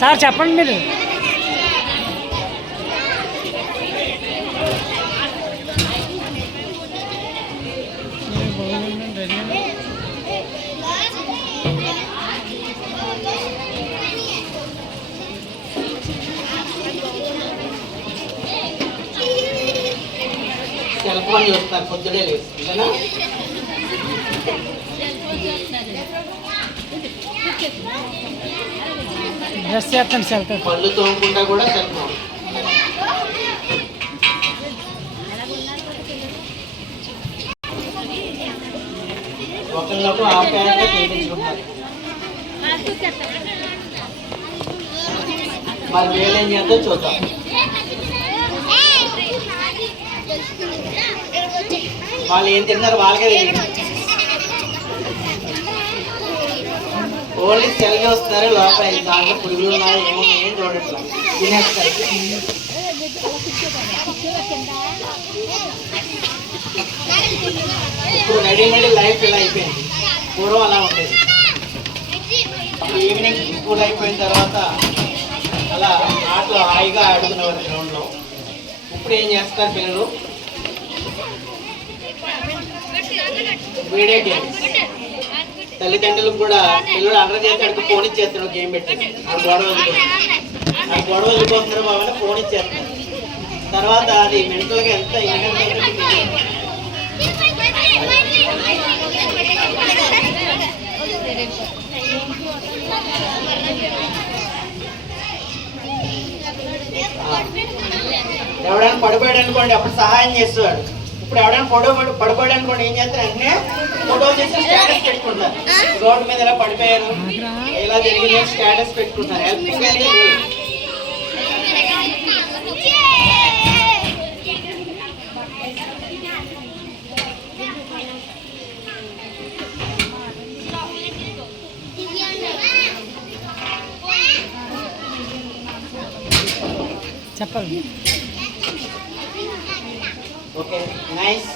Sir చెప్పండి మీరు. Cell phone చూస్తారు పొద్దునే లేదు డ్రెస్ చేస్తాను సెల్ ఫోన్. పళ్ళు తోముకుంటా కూడా సెల్ ఫోన్. ఒకళ్ళకు ఆ ప్యాంట్ చేయించుకుంటారు. మరి వీళ్ళేం చేద్దో చూద్దాం. వాళ్ళు ఏం తిన్నారు వాళ్ళకే తెలియదు. ఓన్లీ సెల్ చూస్తున్నారు. లోపల దాంట్లో పురుగులు ఉన్నాయి ఏమో ఏం చూడట్లా తినేస్తారు. ఇప్పుడు రెడీమేడ్ లైఫ్ ఇలా అయిపోయింది. పూర్వం అలా ఉండేది. ఈవినింగ్ స్కూల్ అయిపోయిన తర్వాత అలా ఆటలు హాయిగా ఆడుకునేవారు గ్రౌండ్లో. ఇప్పుడు ఏం చేస్తారు పిల్లలు? Video games. తల్లిదండ్రులకు కూడా పిల్లలు అల్లరి చేసి అడిగి ఫోన్ ఇచ్చేస్తారు. గేమ్ పెట్టి ఆ గొడవ వెళ్ళిపోతున్నారు బాబు ఫోన్ ఇచ్చేస్తారు. తర్వాత అది మెంటల్గా ఎంత ఎవడైనా పడిపోయాడు అనుకోండి అప్పుడు సహాయం చేసేవాడు. ఇప్పుడు ఎవడైనా పడిపోయాడు అనుకోండి ఏం చేస్తారు? అంటే ఫోటో చేసి స్టేటస్ పెట్టుకుంటారు. రోడ్డు మీద ఎలా పడిపోయారు ఇలా జరిగింది స్టేటస్ పెట్టుకుంటారు. హెల్పింగ్ అని చెప్పండి. Okay nice.